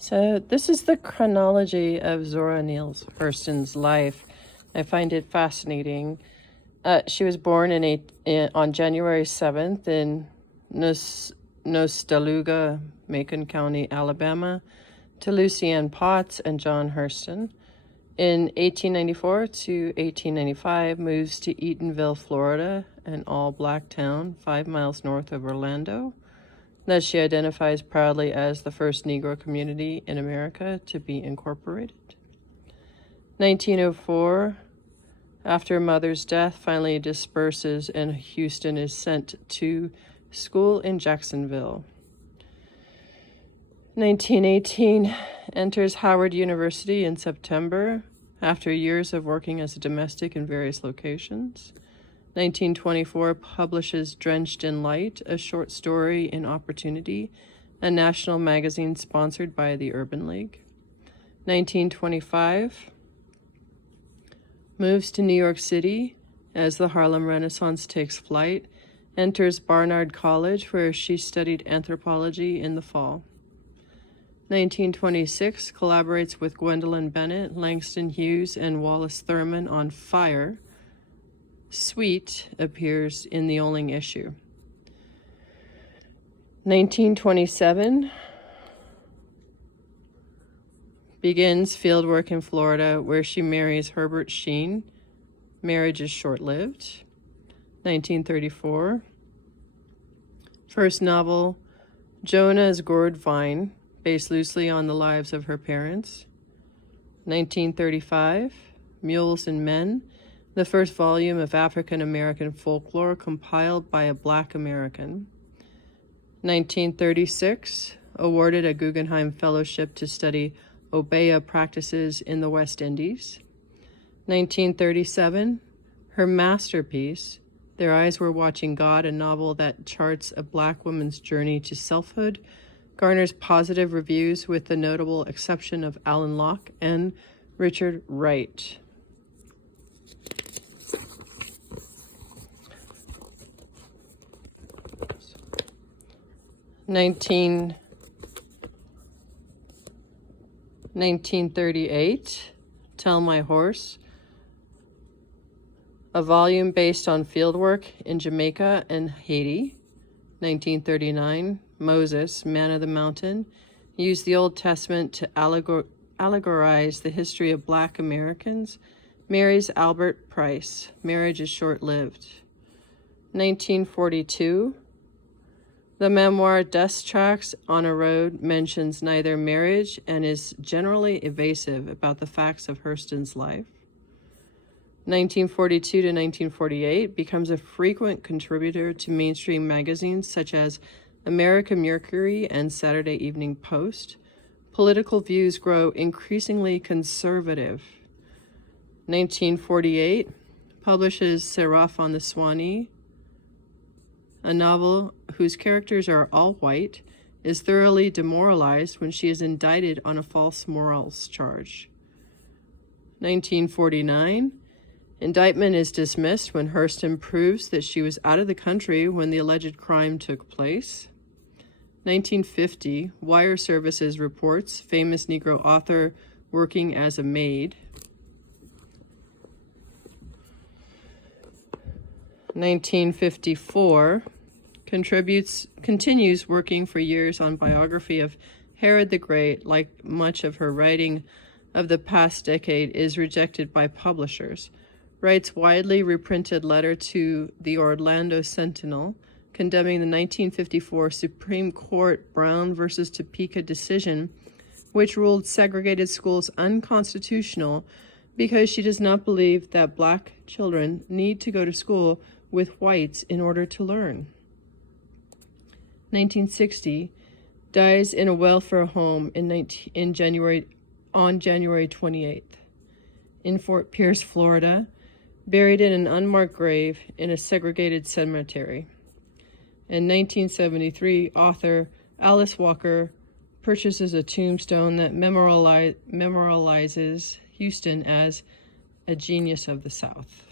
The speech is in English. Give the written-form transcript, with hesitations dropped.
So this is the chronology of Zora Neale Hurston's life. I find it fascinating. She was born on January 7th in Nostaluga, Macon County, Alabama, to Lucy Ann Potts and John Hurston. In 1894 to 1895, moves to Eatonville, Florida, an all-black town 5 miles north of Orlando, that she identifies proudly as the first Negro community in America to be incorporated. 1904, after her mother's death, finally disperses and Hurston is sent to school in Jacksonville. 1918, enters Howard University in September after years of working as a domestic in various locations. 1924, publishes Drenched in Light, a short story in Opportunity, a national magazine sponsored by the Urban League. 1925, moves to New York City as the Harlem Renaissance takes flight, enters Barnard College where she studied anthropology in the fall. 1926, collaborates with Gwendolyn Bennett, Langston Hughes, and Wallace Thurman on Fire. Sweet appears in the Oling issue. 1927, begins fieldwork in Florida where she marries Herbert Sheen. Marriage is short-lived. 1934, first novel, Jonah's Gourd Vine, based loosely on the lives of her parents. 1935, Mules and Men, the first volume of African American folklore compiled by a Black American. 1936, awarded a Guggenheim Fellowship to study Obeah practices in the West Indies. 1937, her masterpiece, Their Eyes Were Watching God, a novel that charts a Black woman's journey to selfhood, garners positive reviews with the notable exception of Alan Locke and Richard Wright. 1938, Tell My Horse, a volume based on fieldwork in Jamaica and Haiti. 1939, Moses, Man of the Mountain, used the Old Testament to allegorize the history of Black Americans, marries Albert Price. Marriage is short-lived. 1942, the memoir Dust Tracks on a Road mentions neither marriage and is generally evasive about the facts of Hurston's life. 1942 to 1948, becomes a frequent contributor to mainstream magazines such as American Mercury and Saturday Evening Post. Political views grow increasingly conservative. 1948, publishes Seraph on the Swanee, a novel whose characters are all white, is thoroughly demoralized when she is indicted on a false morals charge. 1949, indictment is dismissed when Hurston proves that she was out of the country when the alleged crime took place. 1950, Wire Services reports famous Negro author working as a maid. 1954, continues working for years on biography of Herod the Great. Like much of her writing of the past decade, is rejected by publishers. Writes widely reprinted letter to the Orlando Sentinel condemning the 1954 Supreme Court Brown versus Topeka decision, which ruled segregated schools unconstitutional because she does not believe that Black children need to go to school with whites in order to learn. 1960, dies in a welfare home on January 28th in Fort Pierce, Florida, buried in an unmarked grave in a segregated cemetery. In 1973, author Alice Walker purchases a tombstone that memorializes Hurston as a genius of the South.